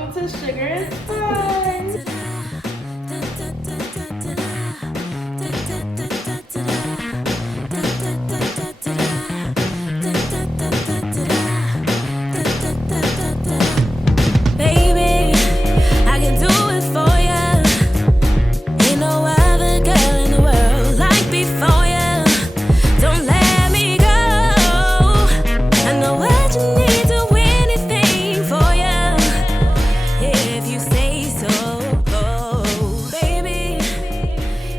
welcome to Sugar and Spice. Baby, I can do it for you. Ain't no other girl in the world like before you. Don't let me go. I know what you need, do anything for you. If you say so, oh, baby,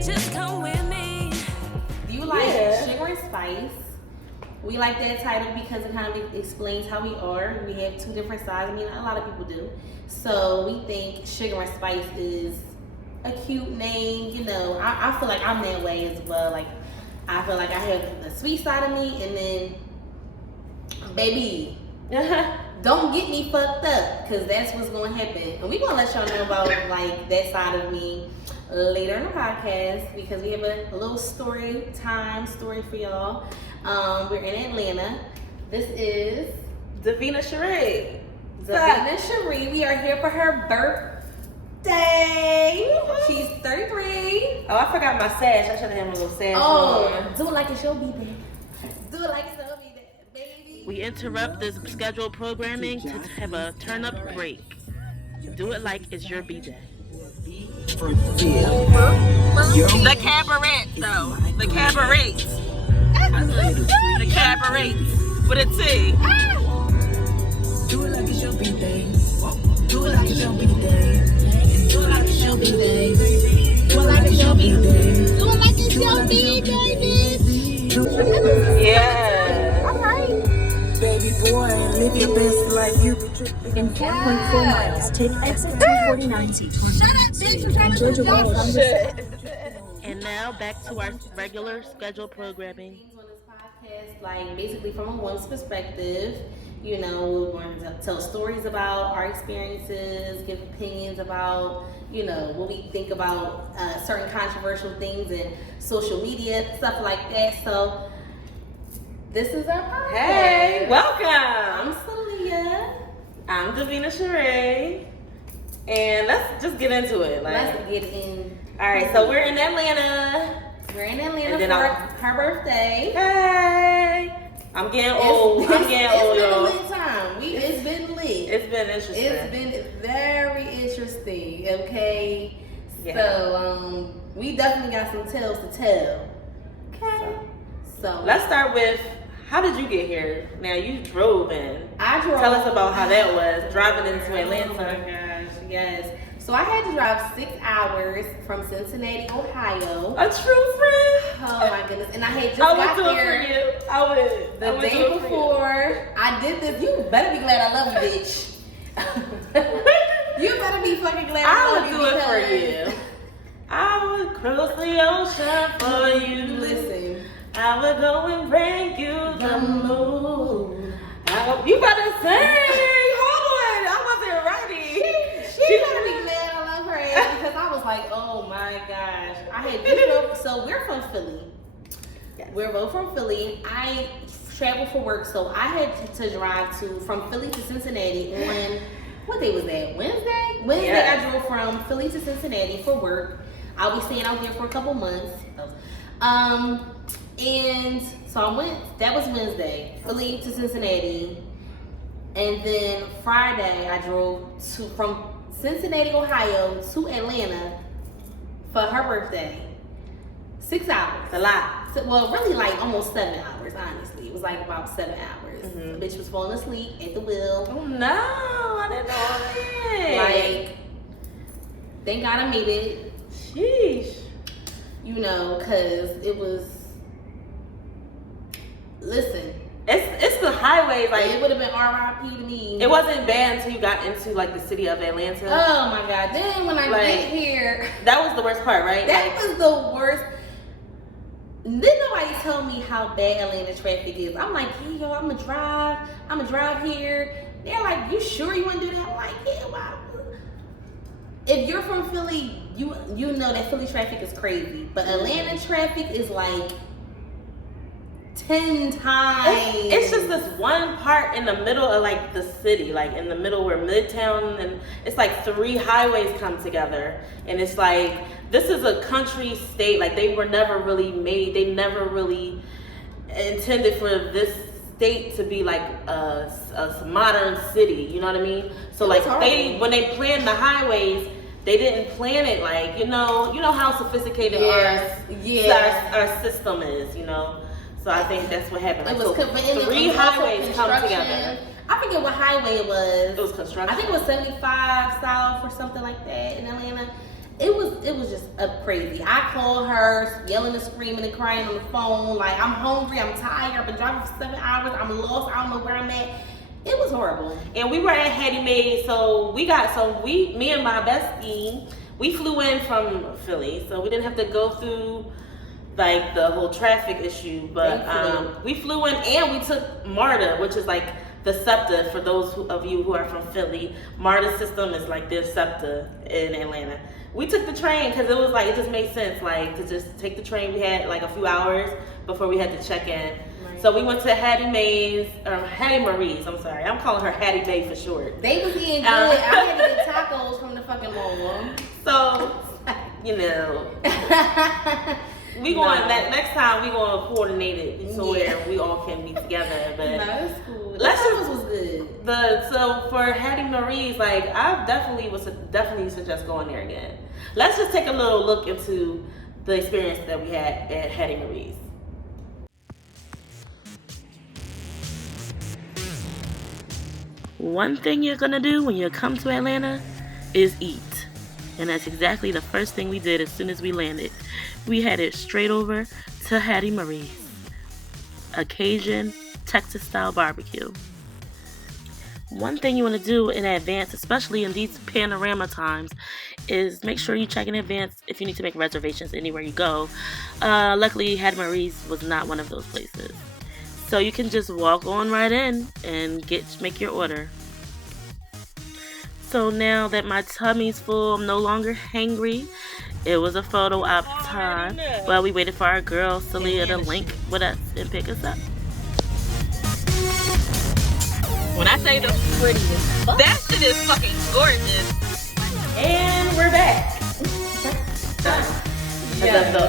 just come with me. Do you like Sugar and Spice? We like that title because it kind of explains how we are. We have two different sides. I mean, a lot of people do. So we think Sugar and Spice is a cute name. You know, I feel like I'm that way as well. Like, I feel like I have the sweet side of me, and then, baby, don't get me fucked up, because that's what's going to happen. And we're going to let y'all know about, like, that side of me later in the podcast, because we have a little story for y'all. We're in Atlanta. This is Davina Sheree. Davina Sheree. We are here for her birthday. She's 33. Oh, I forgot my sash. I should have had my little sash Oh, on. do it like it's your birthday. Do it like it's your birthday, baby. We interrupt this scheduled programming to have a turn-up break. Do it like it's your B-Day. The cabaret, though. The cabaret. The cabaret with a T. Do it like it's your birthday. Do it like it's your birthday. Do it like it's your birthday. Do it like it's your birthday. Do it like it's your birthday. Yeah. Baby boy, live your best life. You In 4.4 miles, take exit 249C. Shut up, bitch! And Georgia Road from the And now back to our regular scheduled programming. On this podcast, like basically from a woman's perspective, you know, we're going to tell stories about our experiences, give opinions about, you know, what we think about certain controversial things and social media, stuff like that. So this is our podcast. Hey, welcome. I'm Celia. I'm Davina Sheree. And let's just get into it. Let's get in. All right, so we're in Atlanta. We're in Atlanta And then for her birthday. Hey. I'm getting old. I'm getting old, It's been a y'all. lit time. It's been lit. It's been interesting. It's been very interesting, okay? Yeah. So, we definitely got some tales to tell. Okay. So Let's start with, how did you get here? Now, you drove in. I drove. Tell us about how that was, driving into Atlanta. Oh my gosh, yes. So I had to drive 6 hours from Cincinnati, Ohio. A true friend. Oh my goodness. And I had just I would got do it here for you. I would. the I would do day it for you. before I did this. You better be glad I love you, bitch. You better be fucking glad I I love would you. do it for because- you. I would cross the ocean for you. Listen. I would go and bring you the moon. You better sing. Hold on. I wasn't ready. She better be glad I love her ass, because I was like, oh my gosh. I had drove, so we're from Philly. Yes. We're both from Philly. I travel for work, so I had to drive from Philly to Cincinnati on, what day was that? Wednesday? Wednesday, Yes. I drove from Philly to Cincinnati for work. I'll be staying out there for a couple months. And so I went, that was Wednesday, Philly to Cincinnati. And then Friday, I drove from Cincinnati, Ohio to Atlanta for her birthday. 6 hours. A lot. So, well, really like almost 7 hours, honestly. It was like about 7 hours. Mhm. The bitch was falling asleep at the wheel. Oh no, I didn't know that. Like, thank God I made it, sheesh. you know, because it was, listen, It's the highways, it like would have been RIP to me. it wasn't bad until you got into like the city of Atlanta. Oh my God. Then when I Like, get here, That was the worst part, right? that was the worst. Didn't nobody tell me how bad Atlanta traffic is. I'm like, yeah, yo, I'm gonna drive here. They're like, you sure you want to do that? I'm like, yeah, why? If you're from Philly, you know that Philly traffic is crazy. But Atlanta traffic is like 10 times. It's just this one part in the middle of like the city, like in the middle where Midtown, and it's like 3 highways come together, and it's like this is a country state. Like they were never really made. They never really intended for this state to be like a modern city. You know what I mean? So like when they planned the highways, they didn't plan it like you know how sophisticated our system is. You know. So I think that's what happened. Like, it was 3 highways come together. I forget what highway it was. It was construction. I think it was 75 South or something like that in Atlanta. It was just up crazy. I called her yelling and screaming and crying on the phone like I'm hungry, I'm tired, I've been driving for 7 hours, I'm lost, I don't know where I'm at. It was horrible. And we were at Hattie Mae's, so me and my bestie, we flew in from Philly, so we didn't have to go through like the whole traffic issue, but we flew in and we took MARTA, which is like the SEPTA for those of you who are from Philly. MARTA system is like their SEPTA in Atlanta. We took the train because it was like it just made sense like to just take the train. We had like a few hours before we had to check in. Right. So we went to Hattie Marie's. I'm sorry, I'm calling her Hattie Mae for short. They was eating good. I had to get tacos from the fucking mall. So you know. We going next time. We gonna coordinate it so where we all can be together. But that's cool. Was good. So for Hattie Marie's, like I definitely suggest going there again. Let's just take a little look into the experience that we had at Hattie Marie's. One thing you're gonna do when you come to Atlanta is eat. And that's exactly the first thing we did as soon as we landed. We headed straight over to Hattie Marie's, a Cajun Texas-style barbecue. One thing you want to do in advance, especially in these panorama times, is make sure you check in advance if you need to make reservations anywhere you go. Luckily, Hattie Marie's was not one of those places. So you can just walk on right in and make your order. So now that my tummy's full, I'm no longer hangry. It was a photo op time while we waited for our girl Celia to link with us and pick us up. When I say the pretty as fuck, that shit is fucking gorgeous. And we're back.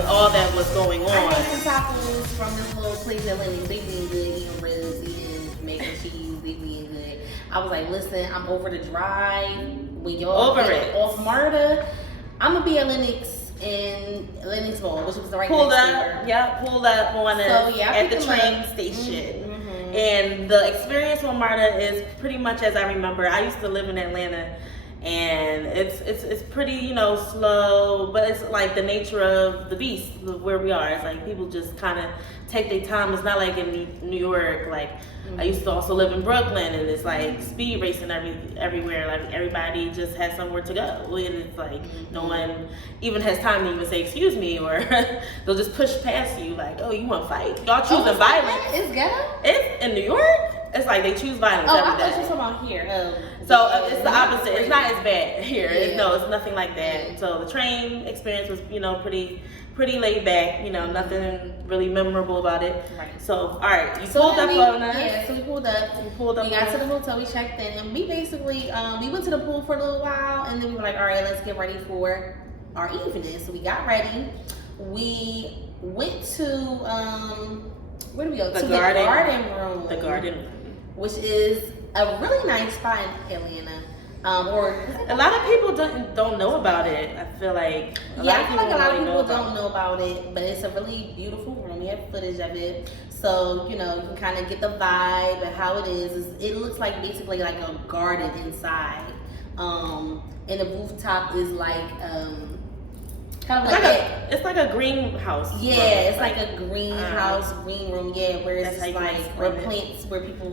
All that was going on. I had some tacos from this little place that Lenny. They being good, eating ribs, eating mac and cheese. They being good. I was like, listen, I'm over the drive. When y'all get off MARTA, I'm gonna be at Lennox Mall, which was the right pulled next up, door. yeah, pulled up on us at the train station. Mm-hmm. And the experience on MARTA is pretty much as I remember. I used to live in Atlanta, and it's pretty, slow, but it's like the nature of the beast of where we are. It's like people just kind of take their time. It's not like in New York. Like I used to also live in Brooklyn, and it's like speed racing everywhere. Like everybody just has somewhere to go, and it's like no one even has time to even say excuse me, or they'll just push past you. Like, oh, you want to fight? Y'all choosing violence? It's ghetto. It's in New York. It's like they choose violence every day. I thought you were talking about here. So it's the opposite. It's not as bad here. Yeah. It's nothing like that. Yeah. So the train experience was, pretty laid back. Nothing really memorable about it. Right. So all right, you pulled up on us. Yeah. So we pulled up. We got to the hotel. We checked in, and we basically we went to the pool for a little while, and then we were like, all right, let's get ready for our evening. So we got ready. We went to where do we go? The garden room. The garden room. Which is a really nice spot in Atlanta. A lot of people don't know about it. I feel like a lot of people don't know about it, but it's a really beautiful room. We have footage of it, so you can kind of get the vibe of how it is. It looks like basically like a garden inside, and the rooftop is like kind of it's like a greenhouse. Yeah, it's like a greenhouse, green room. Yeah, where it's just like grow plants, where people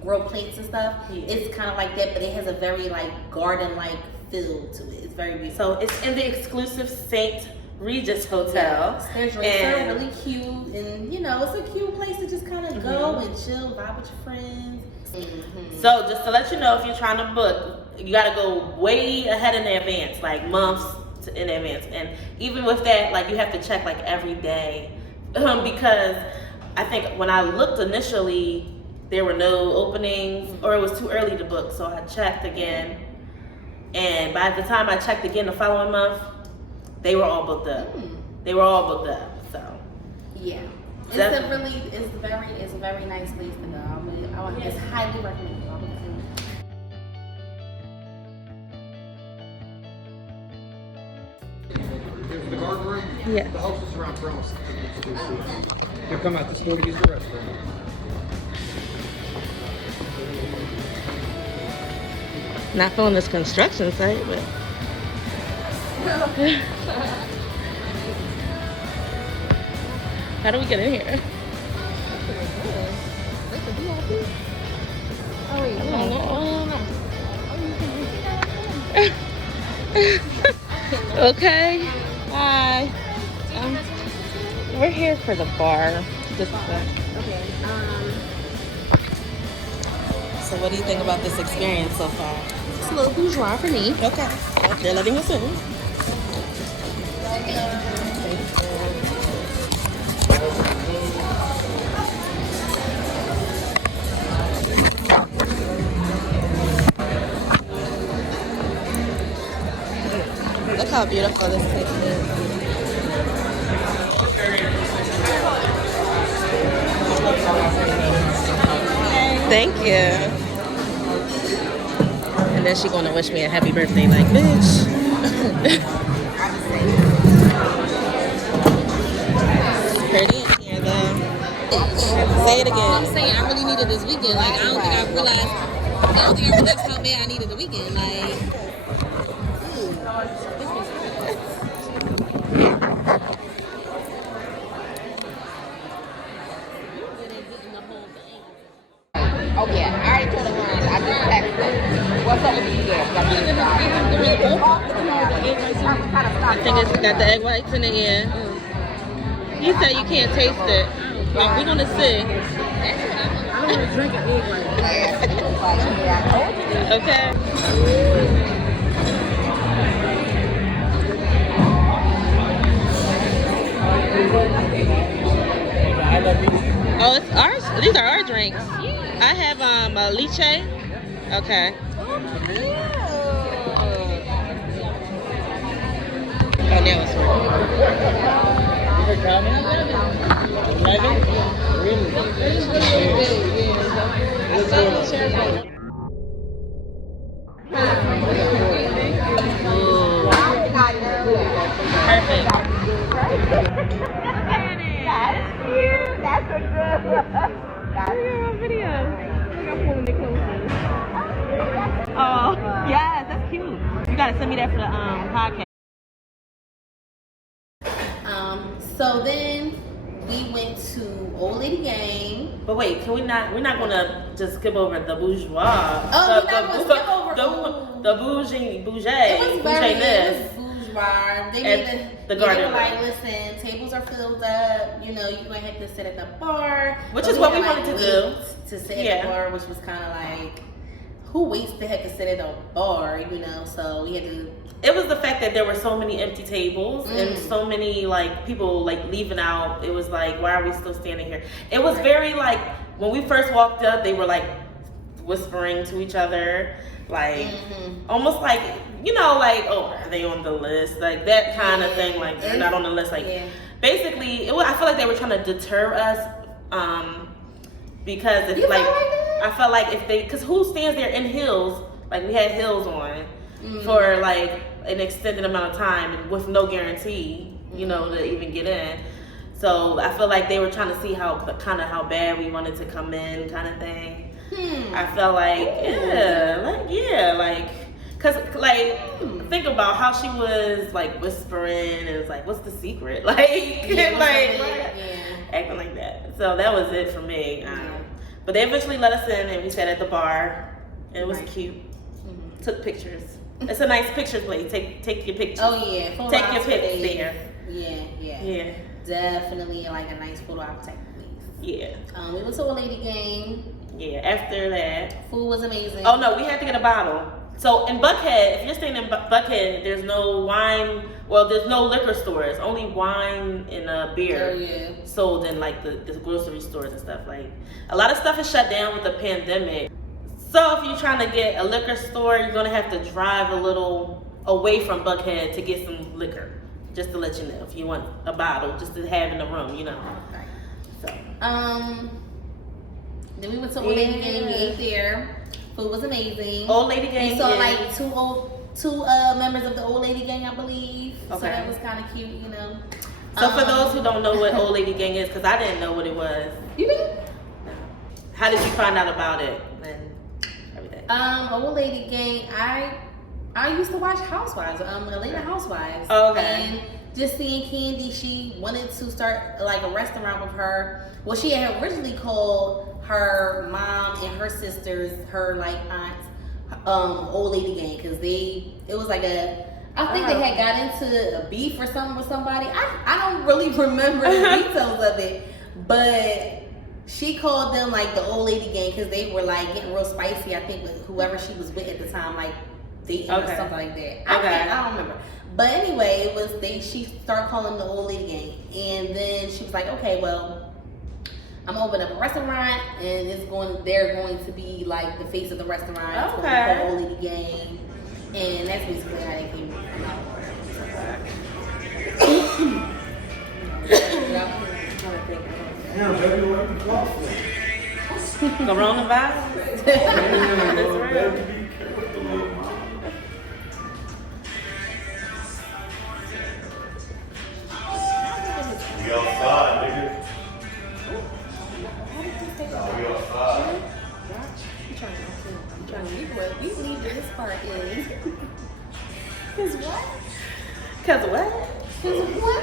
grow plants and stuff. Yeah. It's kind of like that, but it has a very garden-like feel to it. It's very beautiful. So it's in the exclusive St. Regis Hotel. There's drinks are really cute, and it's a cute place to just kind of go and chill, vibe with your friends. Mm-hmm. So just to let you know, if you're trying to book, you got to go way ahead in advance, like months in advance. And even with that, you have to check every day because I think when I looked initially, there were no openings, or it was too early to book. So I checked again, and by the time I checked again the following month, they were all booked up. They were all booked up. So yeah, it's a very nice place to go. It's highly recommended. Here's the garden room. Yeah. The house is around premise. You come out the store to use the restroom. Not feeling this construction site, but. How do we get in here? Oh, wait. No. Okay. Hi. We're here for the bar. Just a sec. Okay. So what do you think about this experience so far? It's a little bourgeois for me. Okay. They're letting us in. Look how beautiful this place is. Thank you. And then she gonna wish me a happy birthday, like, bitch. Pretty in here, though. Say it again. I'm saying I really needed this weekend. Like, I don't think I realized how bad I needed the weekend. Like, Oh yeah, I already told him I just texted. What's up with these guys? I think it's got the egg whites in it, yeah. You said you can't taste it. Like, we're gonna see. I don't want to drink an egg right Okay. Oh, it's ours. These are our drinks. I have a lychee. Okay. Oh, now it's perfect. That's cute. That's a good one. Video. Look, I'm pulling it closer. Oh, yes, that's cute. You gotta send me that for the podcast. so then we went to Old Lady Game. But wait, can we not? We're not gonna just skip over the bourgeois. Oh, we're not gonna skip over the bougie. It was bourgeois. They made the they garden were like, room. listen, tables are filled up. You know, you're gonna have to sit at the bar, Which but is what had we wanted to wait do. To sit at the bar, which was kind of like, who waits to have to sit at a bar? You know, so we had to. It was the fact that there were so many empty tables and so many like people like leaving out. It was like, why are we still standing here? It was very like when we first walked up, they were like whispering to each other, like almost like, you know, like, oh, are they on the list? Like that kind of thing. Like they're not on the list. Like basically, I feel like they were trying to deter us because it's like I felt like if they, because who stands there in heels? Like we had heels on for like an extended amount of time with no guarantee, you know, to even get in. So I feel like they were trying to see how bad we wanted to come in, kind of thing. I felt like cause like think about how she was like whispering and it's like, what's the secret? Like acting like that. So that was it for me. But they eventually let us in and we sat at the bar. And it was cute. Took pictures. It's a nice pictures place. Take your pictures. Oh yeah, take your pics there. Yeah. Definitely like a nice photo op type place. Yeah. We went to a lady game. Yeah. After that, Food was amazing. oh no, we had to get a bottle So in Buckhead, if you're staying in Buckhead, there's no wine. Well, there's no liquor stores. Only wine and beer sold in like the grocery stores and stuff. Like a lot of stuff is shut down with the pandemic. So if you're trying to get a liquor store, you're gonna have to drive a little away from Buckhead to get some liquor. Just to let you know, if you want a bottle, just to have in the room, you know. So. Then we went to Old Lady Gang. We ate there. Food was amazing. Old Lady Gang. We saw like two members of the Old Lady Gang, I believe. Okay. So that was kind of cute, you know. So for those who don't know what Old Lady Gang is, because I didn't know what it was. You did? How did you find out about it and everything? Old Lady Gang. I used to watch Housewives, Atlanta Housewives. Oh, okay. And just seeing Candy, she wanted to start like a restaurant with her. Well, she had originally called her mom and her sisters, her like aunts, Old Lady Gang, because it was like I think they had got into a beef or something with somebody. I don't really remember the details of it, but she called them like the Old Lady Gang because they were like getting real spicy, I think, with whoever she was with at the time, like dating or something like that. I don't remember. But anyway, she started calling them the Old Lady Gang. And then she was like, okay, well, I'm gonna open up a restaurant and they're going to be like the face of the restaurant. It's gonna be called Old Lady Gang. And that's basically how it came about. Yeah, baby, what the coffee? Coronavirus? That's real. Baby, be careful, little mama. We outside, nigga. We outside. We leave this part in. Cause what? Cause what? Cause what?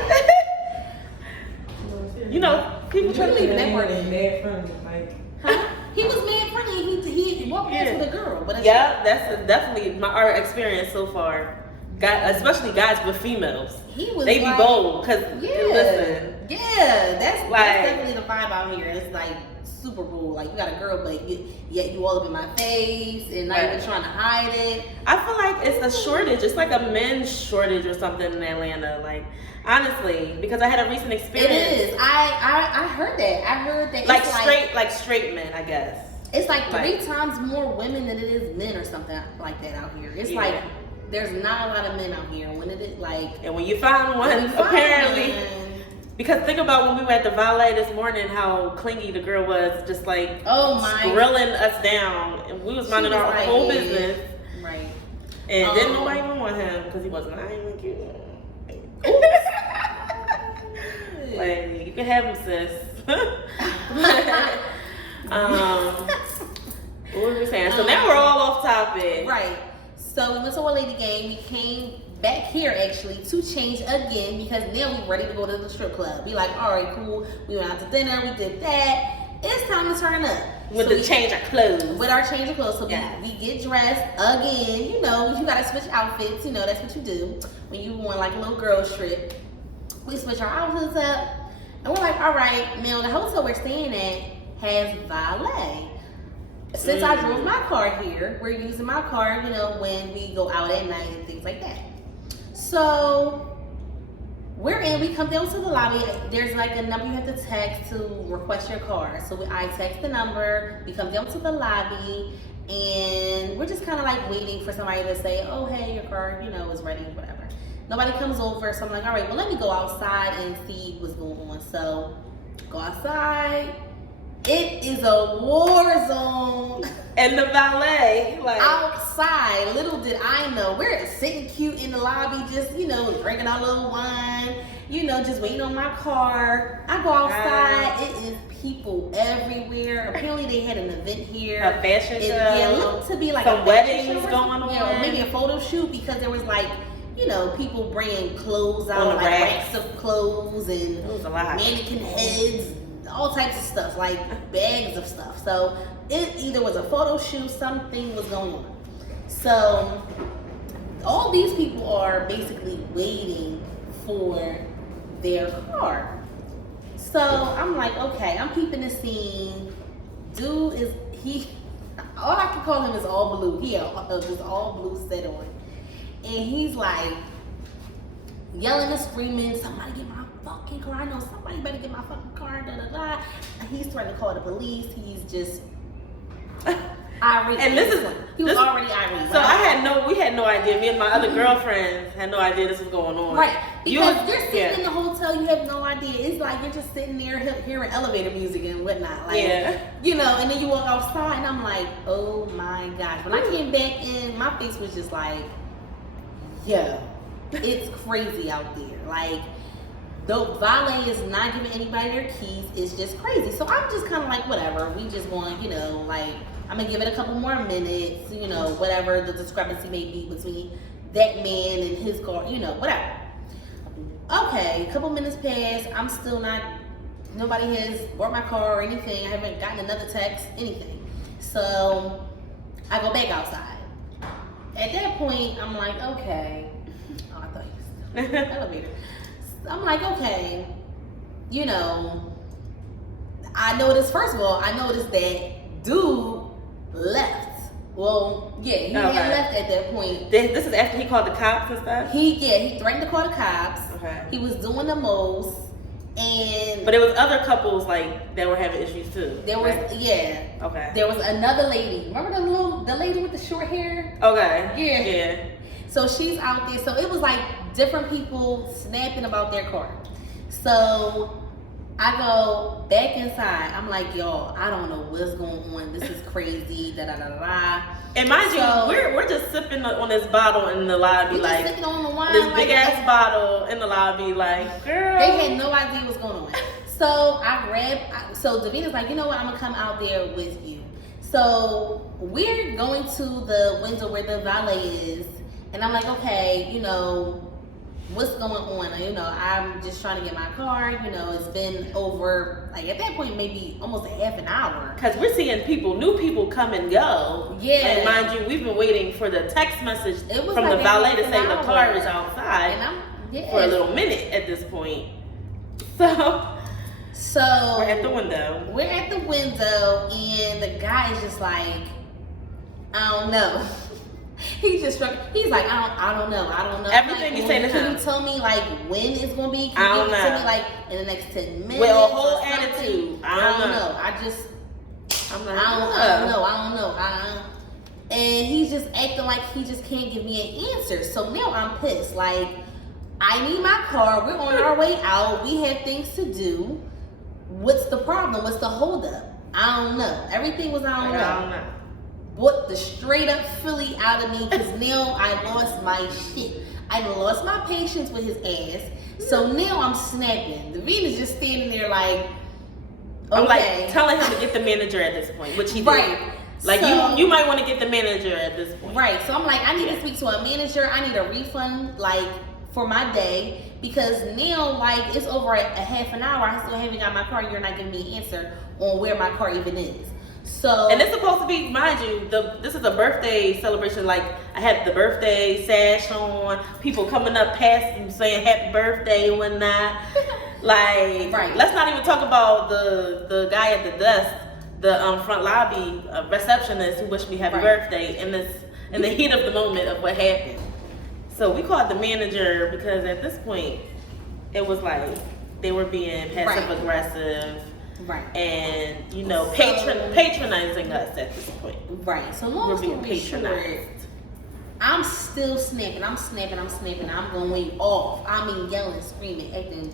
You know, people try to leave that part in. Mad friendly, like. Huh? He was mad friendly. He walked past with a girl. But that's definitely our experience so far. Especially guys with females. They be bold because listen. Yeah, that's definitely the vibe out here. It's like super bold. Like you got a girl, but you all up in my face and not even trying to hide it. I feel like it's a shortage. It's like a men's shortage or something in Atlanta. Like honestly, because I had a recent experience. It is. I heard that. I heard that. Like straight men, I guess. It's like 3 times more women than it is men or something like that out here. It's like there's not a lot of men out here. When it is like, and when you find one, apparently. Because think about when we were at the valet this morning, how clingy the girl was, just like grilling us down, and we was minding our whole business. Right. And didn't nobody even want him because he wasn't even cute. Like you can have him, sis. What were we saying? So now we're all off topic. Right. So we went to Old Lady Gang. We came back here actually to change again because now we're ready to go to the strip club. We like, all right, cool. We went out to dinner. We did that. It's time to turn up. Change our clothes. With our change of clothes. So we get dressed again. You know, you got to switch outfits. You know, that's what you do when you want like a little girl trip. We switch our outfits up. And we're like, all right, now the hotel we're staying at has valet. Since I drove my car here, we're using my car, you know, when we go out at night and things like that. So we come down to the lobby. There's like a number you have to text to request your car. So I text the number, we come down to the lobby, and we're just kind of like waiting for somebody to say, oh, hey, your car, you know, is ready, whatever. Nobody comes over, so I'm like, all right, well, let me go outside and see what's going on. So go outside. It is a war zone. And the valet, like outside. Little did I know, we're sitting cute in the lobby, just, you know, drinking our little wine, you know, just waiting on my car. I go outside, it is people everywhere. Apparently they had an event here. A fashion show. Yeah, it looked to be like some a weddings going on. Yeah, or maybe a photo shoot because there was like, you know, people bringing clothes out, like racks of clothes and mannequin heads, all types of stuff, like bags of stuff. So it either was a photo shoot, something was going on. So all these people are basically waiting for their car. So I'm like, okay, I'm peeping the scene. Dude all I can call him is all blue. He had this all blue set on. And he's like yelling and screaming, somebody get my fucking car. I know somebody better get my fucking car, da da da. And he's trying to call the police. He's just irate. And he was already irate. So we had no idea. Me and my other girlfriends had no idea this was going on. Right. Because you're sitting in the hotel, you have no idea. It's like you're just sitting there hearing elevator music and whatnot. Like, you know, and then you walk outside and I'm like, oh my gosh. When I came back in, my face was just like, yo, it's crazy out there. Like, the valet is not giving anybody their keys. It's just crazy. So I'm just kind of like, whatever. We just want, you know, like, I'm going to give it a couple more minutes, you know, whatever the discrepancy may be between that man and his car, you know, whatever. Okay, a couple minutes pass. I'm still not, nobody has bought my car or anything. I haven't gotten another text, anything. So I go back outside. At that point, I'm like, okay. Oh, I thought you was elevator. I'm like, okay, you know, first of all, I noticed that dude left. Well, yeah, he had left at that point. This is after he called the cops and stuff? He threatened to call the cops. Okay. He was doing the most. But it was other couples like that were having issues too. There was Okay. There was another lady. Remember the lady with the short hair? Okay. Yeah. So she's out there. So it was like different people snapping about their car. So I go back inside. I'm like, y'all, I don't know what's going on. This is crazy. Da da da da. And mind you, we're just sipping on this bottle in the lobby, like sipping on the wine, this big ass bottle in the lobby, like girl. They had no idea what's going on. So so Davina's like, you know what? I'm gonna come out there with you. So we're going to the window where the valet is, and I'm like, okay, you know, what's going on? You know, I'm just trying to get my car. You know, it's been over, like at that point, maybe almost a half an hour. Because we're seeing new people come and go. Yeah. And mind you, we've been waiting for the text message from like the valet to say the car is outside and for a little minute at this point. So we're at the window. We're at the window, and the guy is just like, I don't know. He's like, I don't know. Everything like, you say to him. Can you tell me like when it's gonna be? I don't know. Tell me like in the next 10 minutes. With a whole attitude. I don't know. I don't know. And he's just acting like he just can't give me an answer. So now I'm pissed. Like, I need my car. We're on our way out. We have things to do. What's the problem? What's the holdup? I don't know. Everything was I don't know. What the straight up Philly out of me, because now I lost my shit. I lost my patience with his ass. So now I'm snapping. Davina's just standing there like, okay. I'm like telling him to get the manager at this point, which he did. Right. Like, so, you might want to get the manager at this point. Right. So I'm like, I need to speak to a manager. I need a refund, like, for my day, because now, like, it's over a half an hour. I still haven't got my car. You're not giving me an answer on where my car even is. So, and it's supposed to be, mind you, this is a birthday celebration. Like, I had the birthday sash on, people coming up past and saying happy birthday and whatnot. Like, right. Let's not even talk about the guy at the desk, the front lobby receptionist who wished me happy birthday in the heat of the moment of what happened. So we called the manager because at this point it was like they were being passive aggressive. Right. And, you know, patronizing us at this point. Right. So long story short, I'm still snapping. I'm going off. I mean, yelling, screaming, acting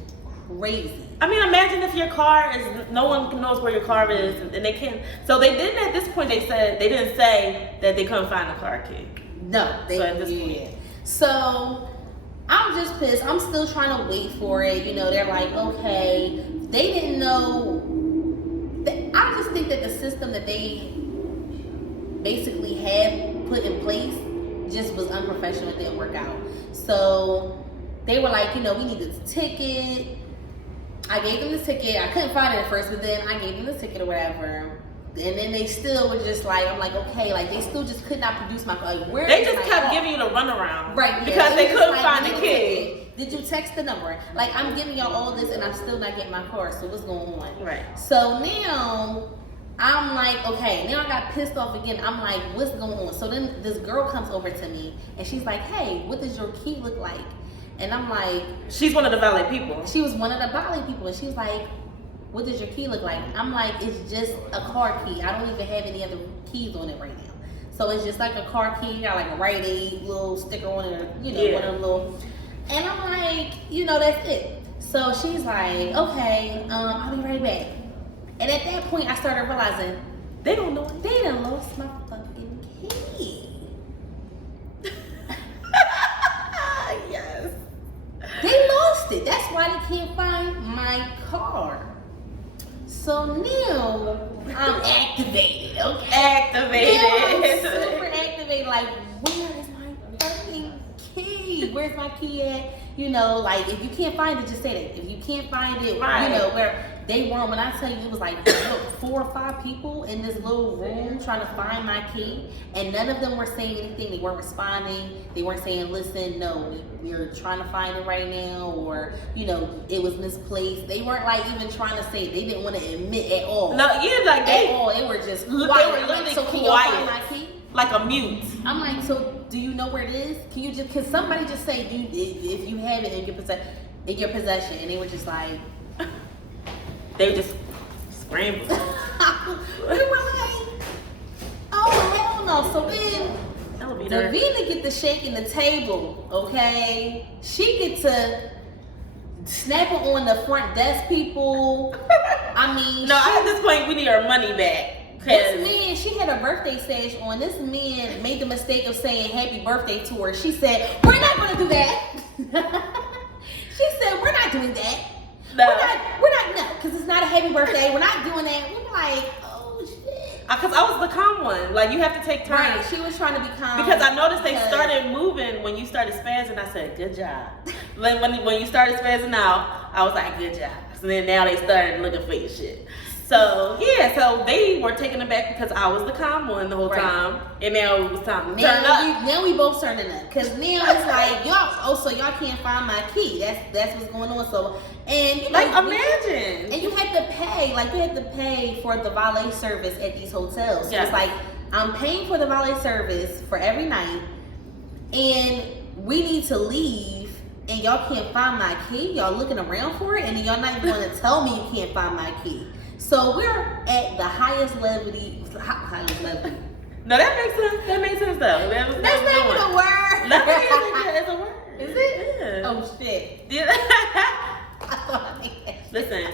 crazy. I mean, imagine if your car is, no one knows where your car is, and they can't. So they didn't, at this point, they didn't say that they couldn't find the car key. No. So at this point. So I'm just pissed. I'm still trying to wait for it. You know, they're like, okay. They didn't know. I just think that the system that they basically had put in place just was unprofessional. It didn't work out. So they were like, you know, we need this ticket. I gave them the ticket. I couldn't find it at first, but then I gave them the ticket or whatever. And then they still were just like, I'm like, okay, like they still just could not produce my car. Like, where they just kept giving you the runaround. Right. Yeah. Because they couldn't find the key. Did you text the number? Like, I'm giving y'all all this and I'm still not getting my car, so what's going on? Right. So now I'm like, okay, now I got pissed off again. I'm like, what's going on? So then this girl comes over to me and she's like, hey, what does your key look like? And I'm like, she's one of the valet people. She was one of the valet people, and she was like, what does your key look like? I'm like, it's just a car key. I don't even have any other keys on it right now. So it's just like a car key, got like a Rite Aid little sticker on it, or, you know, one of the little. And I'm like, you know, that's it. So she's like, okay, I'll be right back. And at that point, I started realizing they don't know. They done lost my fucking key. Yes. They lost it. That's why they can't find my car. So now I'm activated, okay? Activated. Now I'm super activated. Like, where is my fucking key? Where's my key at? You know, like, if you can't find it, just say that. If you can't find it, right. You know, where they weren't, when I tell you, it was like 4 or 5 people in this little room trying to find my key, and none of them were saying anything. They weren't responding. They weren't saying, listen, no, we're trying to find it right now, or, you know, it was misplaced. They weren't like even trying to say, they didn't want to admit at all. No, yeah, like at all. They were just quiet. They were literally like, so can quiet. you find my key? Like a mute. I'm like, so do you know where it is? Can you just, can somebody just say, if you have it in your possession? And they were just like, they were just scrambling. we were like, oh hell no. So then Davina get to shaking the table, okay? She get to snapping on the front desk people. I mean, no, at this point we need our money back. This man, she had a birthday sash on. This man made the mistake of saying happy birthday to her. She said, we're not going to do that. She said, we're not doing that. No. We're not, no, because it's not a happy birthday. We're not doing that. We're like, oh shit. Because I was the calm one. Like, you have to take time. Right, she was trying to be calm. Because I noticed they started moving when you started spazzing. I said, good job. Then when you started spazzing out, I was like, good job. So then now they started looking for your shit. So, yeah, so they were taking it back because I was the calm one the whole time. And now it was time to turn up. Now we both turning up. Because now it's like, y'all, so y'all can't find my key. That's what's going on. So, and you know, like, imagine. And you have to pay for the valet service at these hotels. So it's like, I'm paying for the valet service for every night, and we need to leave, and y'all can't find my key. Y'all looking around for it, and then y'all not even going to tell me you can't find my key. So we're at the highest level. No, that makes sense. That makes sense though. That's not even a word. It's a word. Is it? Yeah. Oh shit. Yeah. I thought I made that. Listen,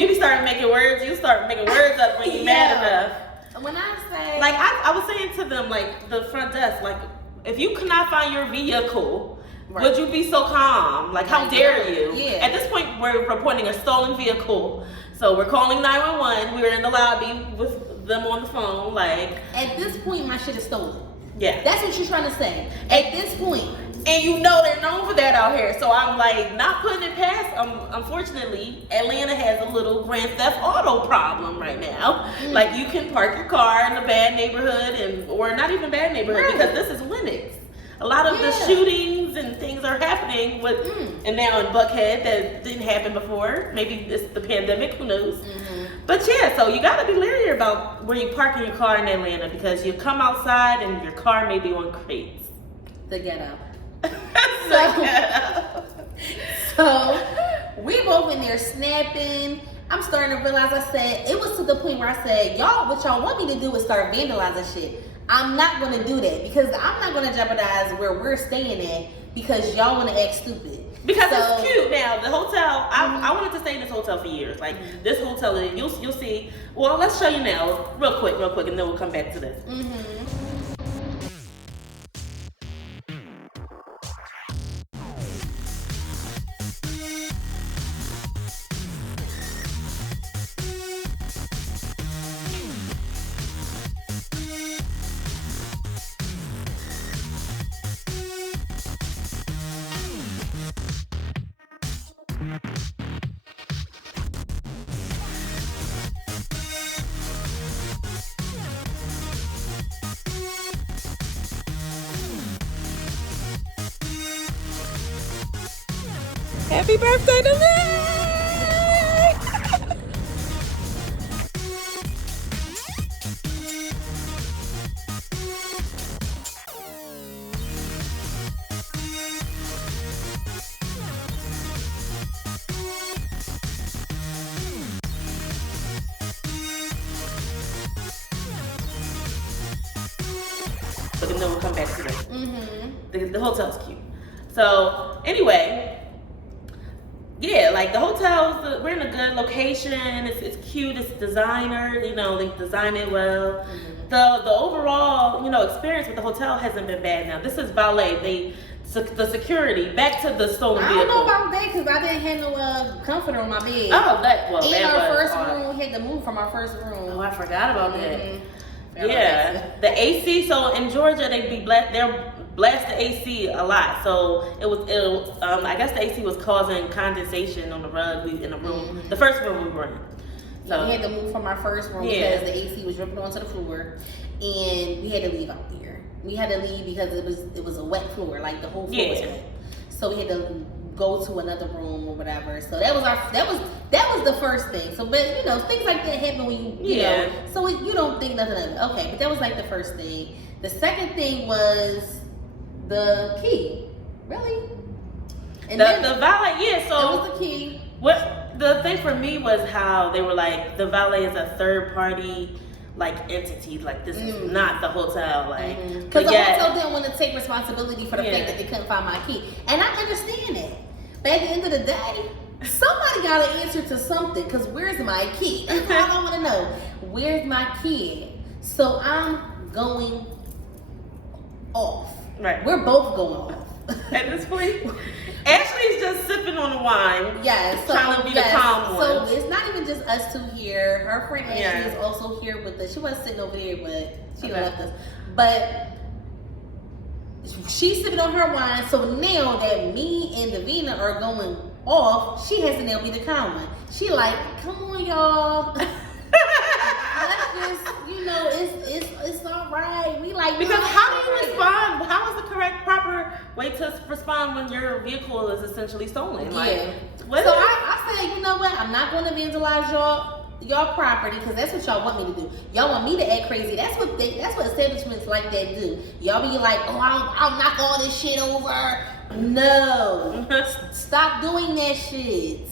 you be starting making words. You start making words up when you mad enough. When I say, like, I was saying to them, like, the front desk, like, if you could not find your vehicle, right, would you be so calm? Like, how dare you? Yeah. At this point, we're reporting a stolen vehicle. So we're calling 911. We were in the lobby with them on the phone. Like, at this point, my shit is stolen. Yeah. That's what you're trying to say. At this point. And you know they're known for that out here. So I'm like, not putting it past. Unfortunately, Atlanta has a little Grand Theft Auto problem right now. Like, you can park your car in a bad neighborhood, or not even bad neighborhood, because this is Lenox. A lot of the shootings and things are happening with, and now in Buckhead that didn't happen before. Maybe it's the pandemic, who knows? But yeah, so you gotta be leery about where you park in your car in Atlanta, because you come outside and your car may be on crates. The ghetto. So we both in there snapping. I'm starting to realize, I said, it was to the point where I said, y'all, what y'all want me to do is start vandalizing shit. I'm not going to do that, because I'm not going to jeopardize where we're staying at because y'all want to act stupid. Because it's cute now. The hotel, I wanted to stay in this hotel for years. Like, this hotel, you'll see. Well, let's show you now, real quick, and then we'll come back to this. Happy birthday to me! but then we'll come back to this. The hotel's cute. So anyway, yeah, like the hotels, we're in a good location. It's cute. It's designer. You know, they design it well. The overall, you know, experience with the hotel hasn't been bad. Now this is valet. The security, back to the stolen vehicle. I don't know about that because I didn't have no comforter on my bed. Oh, in our first room, we had to move from our first room. Oh, I forgot about that. Yeah, the AC. So in Georgia, they're blast the AC a lot. So it was I guess the AC was causing condensation on the rug in the room, the first room we were in. So we had to move from our first room because the AC was dripping onto the floor, and we had to leave out there. We had to leave because it was a wet floor, like the whole floor was wet. So we had to go to another room or whatever. So that was the first thing. So, but you know, things like that happen when you know. So you don't think nothing of it. Okay, but that was like the first thing. The second thing was the key. Really? And the valet, yeah. So that was the key. What the thing for me was how they were like the valet is a third party like entity, like this is not the hotel, like because the hotel didn't want to take responsibility for the fact that they couldn't find my key, and I understand it. But at the end of the day, somebody got to answer to something. Because where's my key? That's all I want to know. Where's my key? So I'm going off. Right. We're both going off. At this point, Ashley's just sipping on the wine. Yes. So, trying to be the calm one. So it's not even just us two here. Her friend Ashley is also here with us. She was sitting over there, but she left us. But she's sipping on her wine. So now that me and Davina are going off, she has to now be the calm one. She like, come on, y'all. Let's just, you know, it's all right. We like because how do you respond? How is the proper way to respond when your vehicle is essentially stolen? So I said, you know what? I'm not going to vandalize y'all property because that's what y'all want me to do. Y'all want me to act crazy. That's what establishments like that do. Y'all be like, oh, I'll knock all this shit over. No, stop doing that shit.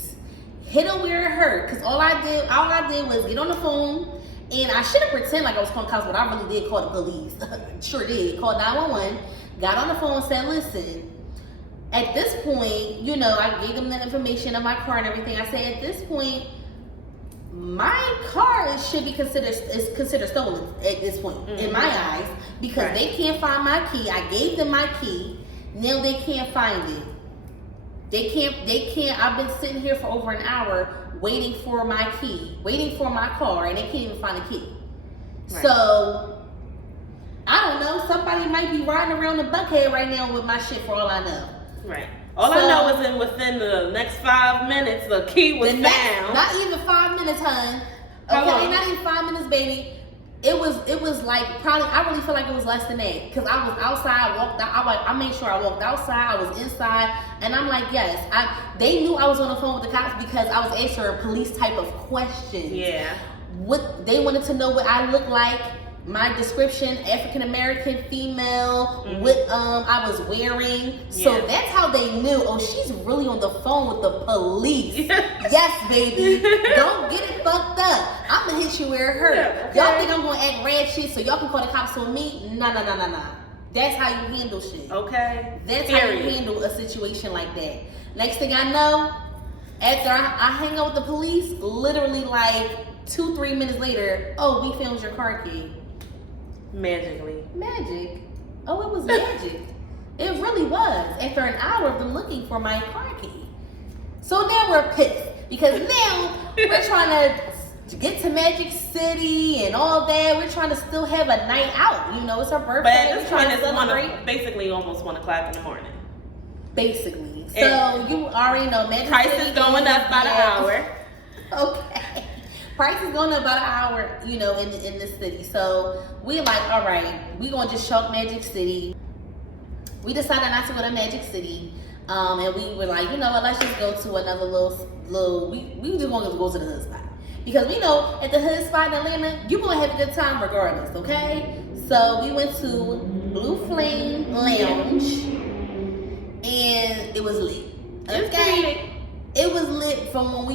Hit her where it hurt. Cause all I did was get on the phone, and I shouldn't pretend like I was calling cops, but I really did call the police. Sure did. Called 911. Got on the phone and said, listen. At this point, you know, I gave them the information of my car and everything. I said, at this point, my car should be considered stolen at this point in my eyes because they can't find my key. I gave them my key. Now they can't find it. They can't. I've been sitting here for over an hour waiting for my key, waiting for my car, and they can't even find the key. Right. So I don't know. Somebody might be riding around the Buckhead right now with my shit for all I know. Right. All I know is within the next 5 minutes, the key was found. Not even 5 minutes, hun. Okay, not even 5 minutes, baby. It was like probably, I really feel like it was less than that because I was outside, I walked out, I made sure I walked outside, I was inside, and I'm like, yes, they knew I was on the phone with the cops because I was answering police type of questions. Yeah. What they wanted to know what I looked like, my description, African American female, what I was wearing. So that's how they knew, oh, she's really on the phone with the police. Yes, baby. Don't get it fucked up. I'm gonna hit you where it hurt. Yeah, okay. Y'all think I'm gonna act rad shit so y'all can call the cops on me? Nah. That's how you handle shit. Okay. That's how you handle a situation like that. Next thing I know, after I hang out with the police, literally like 2-3 minutes later, oh, we found your car key. Magically. Magic. Oh, it was magic. It really was. After an hour of them looking for my car key. So now we're pissed because now we're trying to get to Magic City and all that. We're trying to still have a night out. You know, it's her birthday. But at this point, it's basically almost 1 o'clock in the morning. Basically. So you already know Magic Price City is going up by the hour. Okay. Price is going up about an hour, you know, in this city. So we like, all right, we gonna just chalk Magic City. We decided not to go to Magic City, and we were like, you know what? Let's just go to another little. We just want to go to the hood spot because we know at the hood spot in Atlanta, you're gonna have a good time regardless. Okay, so we went to Blue Flame Lounge, and it was lit. Okay, it was lit from when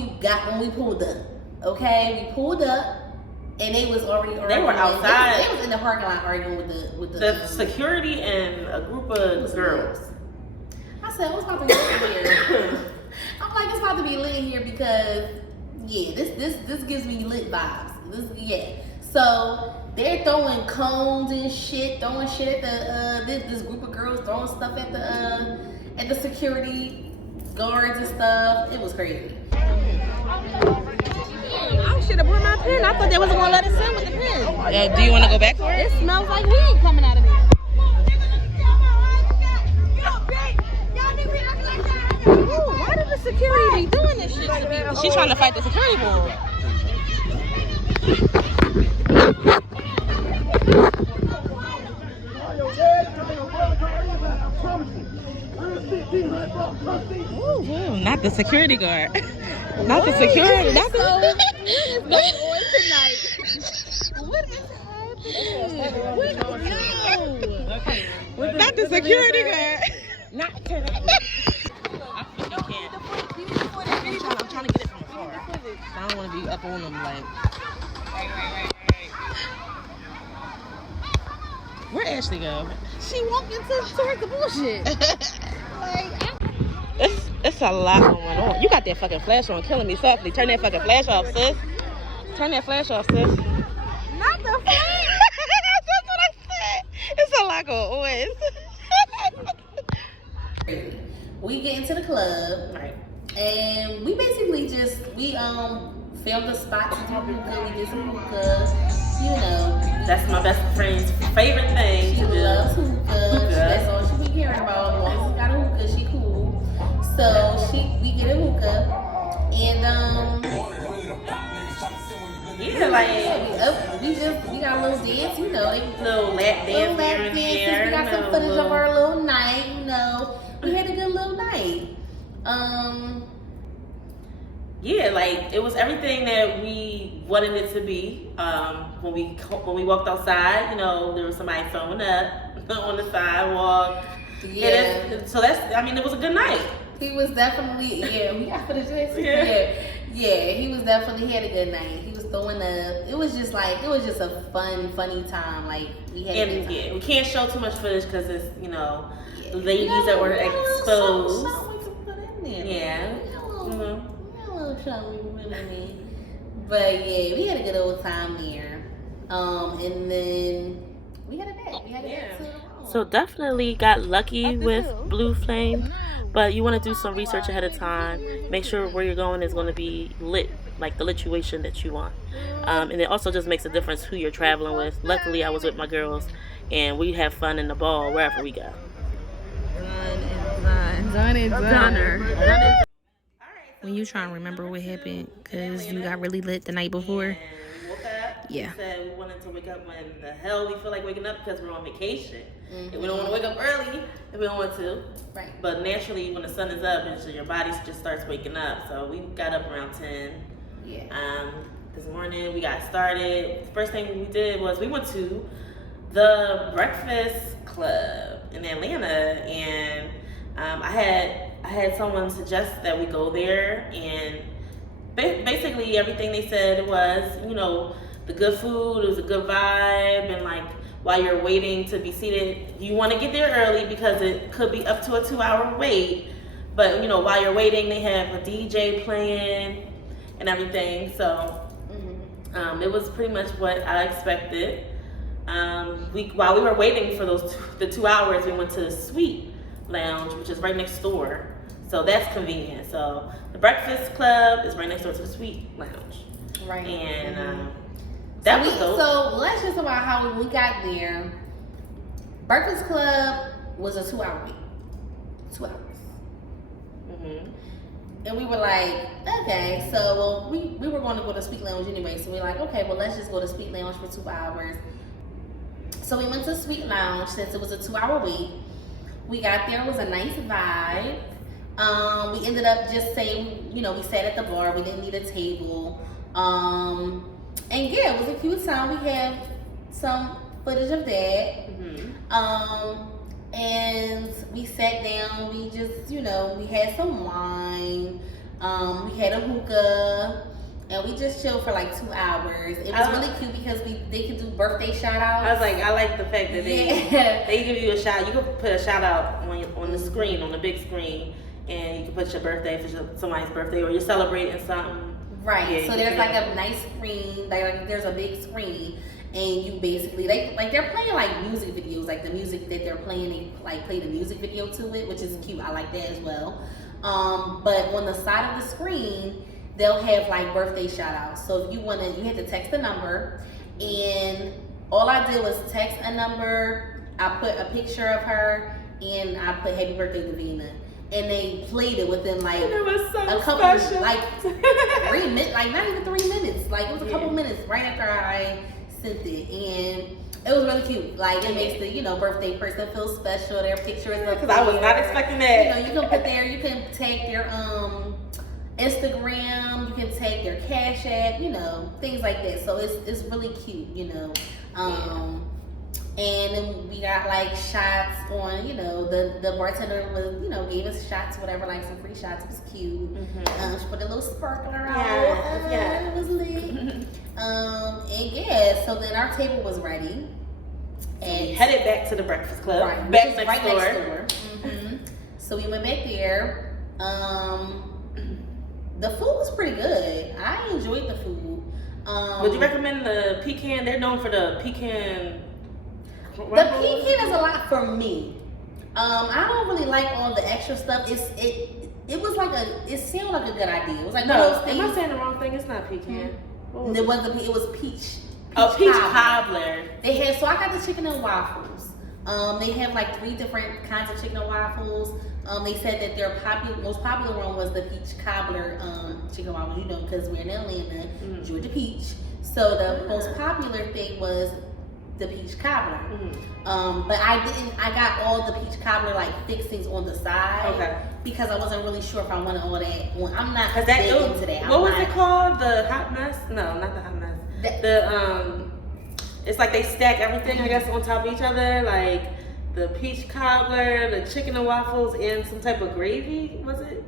we pulled up. Okay, we pulled up And they was already arguing. They were outside. They was in the parking lot arguing with the security and a group of girls. I said, what's about to be lit here? I'm like, it's about to be lit in here because this gives me lit vibes. So they're throwing cones and shit, throwing shit at this group of girls, throwing stuff at the security guards and stuff. It was crazy. I should have brought my pen. I thought they wasn't gonna let us in with the pen. Do you want to go back for it? It smells like weed coming out of there. Ooh, why did the security be doing this shit to people? She's trying to fight the security board. Ooh, not the security guard. Not the security. Not the. What is going on tonight? What is happening? No. Not the security guard. Not tonight. I'm trying to get it from afar. I don't want to be up on them like. Where'd Ashley go? She walked towards the bullshit. It's a lot going on. You got that fucking flash on, killing me softly. Turn that fucking flash off, sis. Turn that flash off, sis. Not the flash. That's what I said. It's a lot going on. We get into the club, Right. and we basically filmed the spot to do hookah. We did some hookah, That's my best friend's favorite thing She to do. loves hookah. That's all she be caring about. As long as she got a hookah, she cool. So we get a hookah, and we got a little dance, Little lap dance here and there. We got some footage of our little night, We had a good little night. It was everything that we wanted it to be. When we walked outside, there was somebody throwing up on the sidewalk. Yeah. So it was a good night. He was definitely, we got footage of this. He was definitely, he had a good night. He was throwing up. It was just a funny time. Like, we had a good time. We can't show too much footage because it's, ladies that were exposed. We can put in there. Yeah. But we had a good old time there. And then we had a day. So definitely got lucky with Blue Flame, but you want to do some research ahead of time. Make sure where you're going is going to be lit, like the lituation that you want. And it also just makes a difference who you're traveling with. Luckily, I was with my girls, and we have fun in the ball wherever we go. When you trying to remember what happened because you got really lit the night before. We said we wanted to wake up when the hell we feel like waking up because we're on vacation. And we don't want to wake up early if we don't want to. Right. But naturally, when the sun is up, your body just starts waking up. So we got up around 10. Yeah. This morning we got started. First thing we did was we went to the Breakfast Club in Atlanta, and I had someone suggest that we go there, and basically everything they said was, the good food, it was a good vibe, and while you're waiting to be seated, you want to get there early because it could be up to a 2-hour wait. But while you're waiting, they have a DJ playing and everything. So it was pretty much what I expected. While we were waiting for the 2 hours, we went to the Suite Lounge, which is right next door. So that's convenient. So the Breakfast Club is right next door to the Suite Lounge. Right. And So let's just talk about how we got there. Breakfast Club was a 2-hour wait. 2 hours. And we were like, okay, so we were going to go to Sweet Lounge anyway. So we were like, okay, well, let's just go to Sweet Lounge for 2 hours. So we went to Sweet Lounge since it was a 2-hour wait. We got there, it was a nice vibe. We ended up just saying, we sat at the bar, we didn't need a table. And it was a cute time. We have some footage of that. And we sat down, we just, we had some wine. We had a hookah. and we just chilled for like 2 hours. It was really cute because they could do birthday shout outs. I was like, I like the fact that they give you a shout. You can put a shout out on the screen, on the big screen, and you can put your birthday if it's somebody's birthday or you're celebrating something. Right. Yeah, so there's like a nice screen, like there's a big screen, and you basically they're playing like music videos, like the music that they're playing, they like play the music video to it, which is cute. I like that as well. But on the side of the screen, they'll have like birthday shout outs. So if you have to text the number, and all I did was text a number, I put a picture of her, and I put happy birthday Davina. And they played it within like a couple, special. like 3 minutes, like not even 3 minutes. Like it was a couple minutes right after I sent it, and it was really cute. Like it makes the birthday person feel special. Their picture is up because I was not expecting that. You can put you can tag their Instagram, you can tag their Cash App, things like that. So it's really cute, And then we got like shots on, the bartender was, gave us shots, whatever, like some free shots. It was cute. She put a little sparkler on. Yeah. It was lit. And yeah, so then our table was ready. And we headed back to the Breakfast Club. Right, next next door. Mm-hmm. So we went back there. The food was pretty good. I enjoyed the food. Would you recommend the pecan? They're known for the pecan. The pecan is a lot for me. I don't really like all the extra stuff. It was like it seemed like a good idea. It was like no. Am I saying the wrong thing? It's not pecan. It was peach. Peach cobbler. They had I got the chicken and waffles. They have like 3 different kinds of chicken and waffles. They said that their most popular one was the peach cobbler chicken waffles. Because we're in Atlanta, Georgia Peach. So the most popular thing was the peach cobbler. But I got all the peach cobbler like fixings on the side because I wasn't really sure if I wanted all that. I'm not big into that. What was it called? The hot mess? No, not the hot mess. It's like they stack everything, I guess, on top of each other, like the peach cobbler, the chicken and waffles, and some type of gravy. Was it?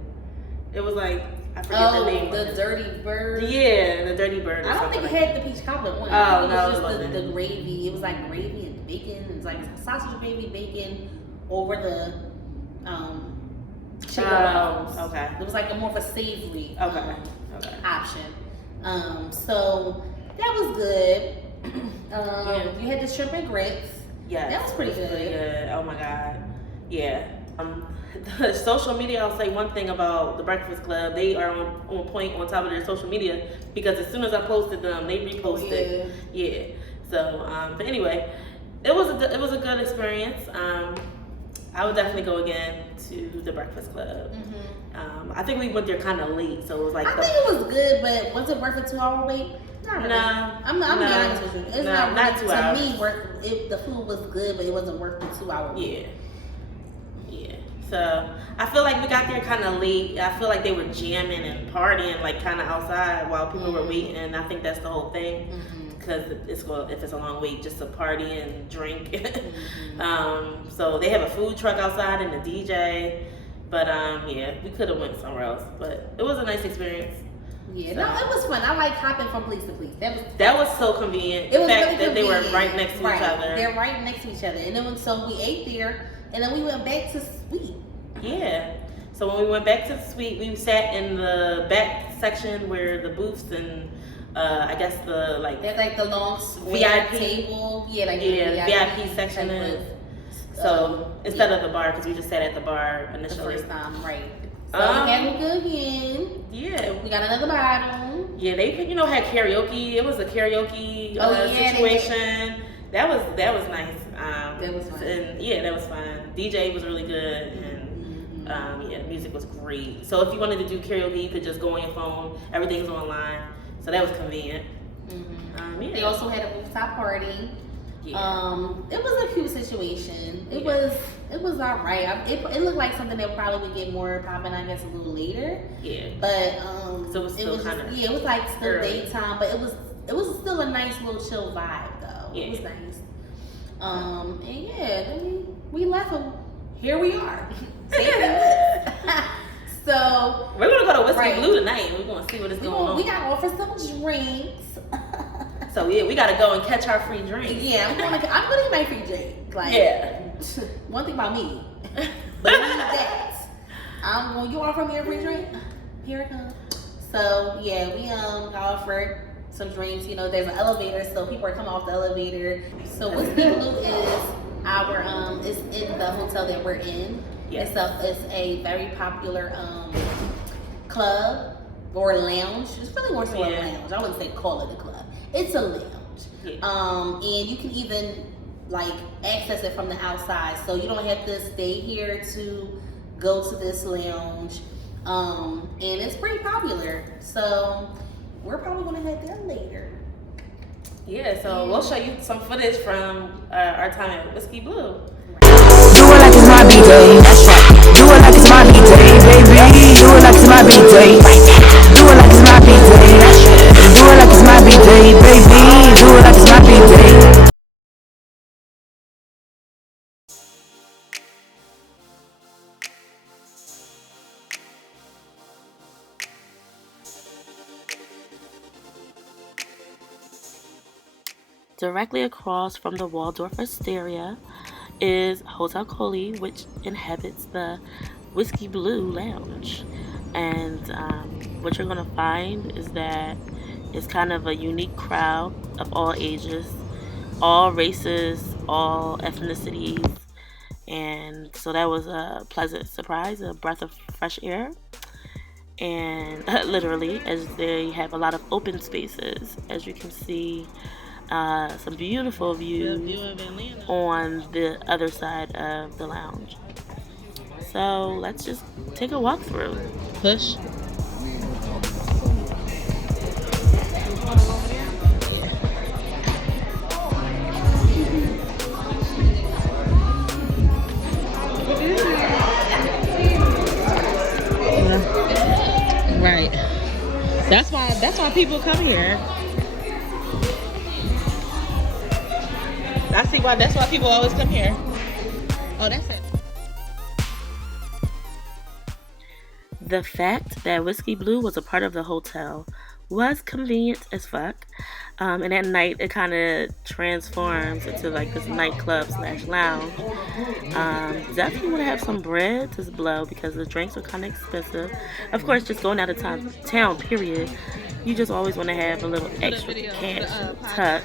It was like I forget the name. The Dirty Bird. Yeah, the Dirty Bird. I don't think it had the peach cobbler one. Oh, it was just the gravy. It was like gravy and bacon. It was like sausage gravy, bacon over the chicken waffles. Okay. It was like more of a savory option. So that was good. You had the shrimp and grits. Yeah, that was pretty good. Pretty good. Oh my god. Yeah. The social media, I'll say one thing about the Breakfast Club. They are on point on top of their social media because as soon as I posted them, they reposted. Yeah. So, but anyway, it was a good experience. I would definitely go again to the Breakfast Club. I think we went there kind of late, so it was like. I think it was good, but was it worth a 2-hour wait? Not really. No, I'm gonna be honest with you. It's not really, 2 hours. To me, worth it. The food was good, but it wasn't worth the 2-hour wait. Yeah. So I feel like we got there kind of late. I feel like they were jamming and partying, like kind of outside while people were waiting. And I think that's the whole thing, because if it's a long wait, just to party and drink. So they have a food truck outside and a DJ. But yeah, we could have went somewhere else. But it was a nice experience. Yeah, so. No, it was fun. I like hopping from place to place. That was so convenient. It was the fact really that convenient. They were right next to each other. They're right next to each other. And then so we ate there, and then we went back to Suite. Yeah. So when we went back to the Suite, we sat in the back section where the booths and I guess there's like the long VIP table. Yeah, like the VIP section is. So instead of the bar, because we just sat at the bar initially. The first time, right. So we had them good again. Yeah. We got another bottle. Yeah, they had karaoke. It was a karaoke situation. That was nice. That was fun. And yeah, that was fun. DJ was really good, and yeah, the music was great. So if you wanted to do karaoke, you could just go on your phone. Everything's online, so that was convenient. Yeah. They also had a rooftop party. Yeah. It was a cute situation. It was alright. It looked like something that probably would get more popping, I guess, a little later. Yeah. But so it was still kind of it was like still early. Daytime, but it was still a nice little chill vibe though. Yeah. It was nice. And yeah, then we left. Here we are. So we're gonna go to Whiskey Blue tonight. We're gonna see what is going on. We gotta offer some drinks. So yeah, we gotta go and catch our free drinks. Yeah, I'm gonna get my free drink. Like, yeah. One thing about me, believe that I'm gonna you offer me a free drink. Here it comes. So yeah, we got offered some drinks. You know, there's an elevator, so people are coming off the elevator. So Whiskey Blue is our is in the hotel that we're in. Yes. It's a very popular club or lounge. It's really more so a lounge. I wouldn't say call it a club. It's a lounge. Yeah. And you can even like access it from the outside, so you don't have to stay here to go to this lounge. And it's pretty popular, so we're probably gonna head there later. Yeah, so we'll show you some footage from our time at Whiskey Blue. Do it like it's my B-Day. Do it like it's my B-Day, baby. Do it like it's my B-Day. Do it like it's my B-Day. Do it like it's my B-Day, baby. Do it like it's my B-Day. Directly across from the Waldorf Astoria is Hotel Coley, which inhabits the Whiskey Blue Lounge. And what you're going to find is that it's kind of a unique crowd of all ages, all races, all ethnicities. And so that was a pleasant surprise, a breath of fresh air. And literally, as they have a lot of open spaces, as you can see, some beautiful views on the other side of the lounge. So let's just take a walk through. Push. Right. That's why people come here. I see why. That's why people always come here. Oh, that's it. The fact that Whiskey Blue was a part of the hotel was convenient as fuck. And at night, it kind of transforms into like this nightclub / lounge. Definitely want to have some bread to blow because the drinks are kind of expensive. Of course, just going out of town, period. You just always want to have a little extra cash tuck.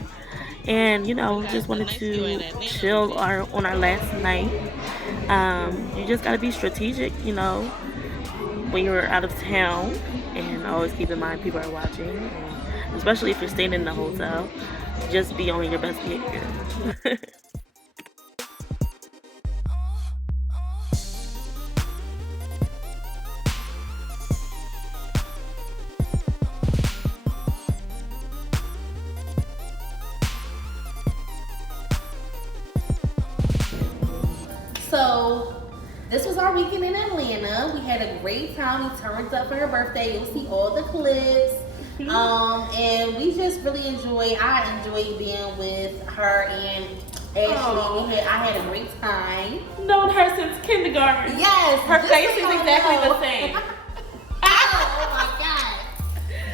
And you know, just wanted to chill on our last night. You just gotta be strategic, you know, when you're out of town, and always keep in mind people are watching, and especially if you're staying in the hotel, just be on your best behavior. So this was our weekend in Atlanta. We had a great time. We turned up for her birthday. You'll see all the clips. And we just really I enjoyed being with her and Ashley. I had a great time. Known her since kindergarten. Yes. Her face is exactly the same. Oh my God.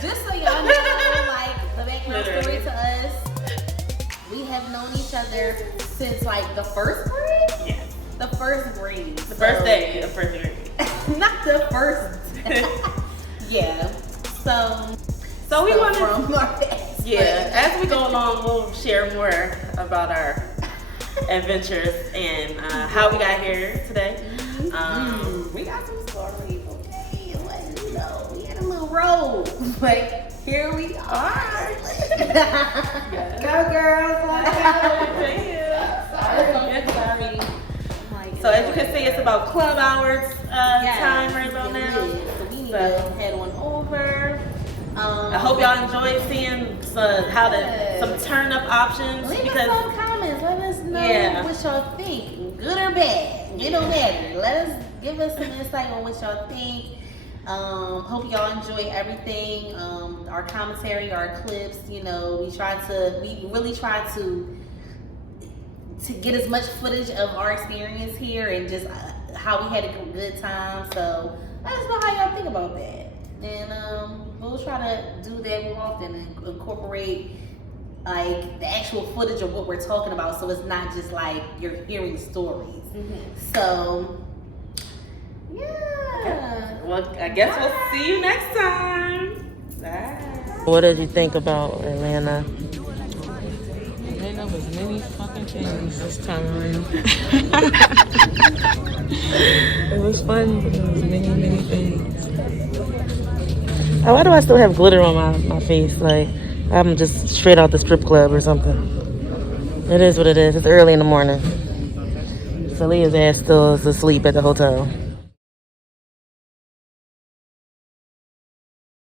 Just so y'all know, like, the background story to us, we have known each other since like the first grade? Yes. The first grade. The first day of first grade. Not the first. Yeah. So we want to. Yeah. As we go along, we'll share more about our adventures and how we got here today. We got some stories. Okay, like, you know, we had a little road, but here we are. Go girls. Sorry. So as you can see, it's about club hours timers on now. So we need to head on over. I hope y'all enjoyed seeing some turn up options. Leave us some comments. Let us know what y'all think, good or bad. It don't matter. Give us some insight on what y'all think. Hope y'all enjoy everything. Our commentary, our clips. You know, we really try to get as much footage of our experience here and just how we had a good time. So let us know how y'all think about that. And we'll try to do that more often and incorporate like the actual footage of what we're talking about, so it's not just like you're hearing stories. So yeah. Well, I guess we'll see you next time. Bye. What did you think about Atlanta? Atlanta was many fucking things this time around. It was fun, but it was many things. Why do I still have glitter on my face? Like I'm just straight out the strip club or something. It is what it is. It's early in the morning. Salia's ass still is asleep at the hotel.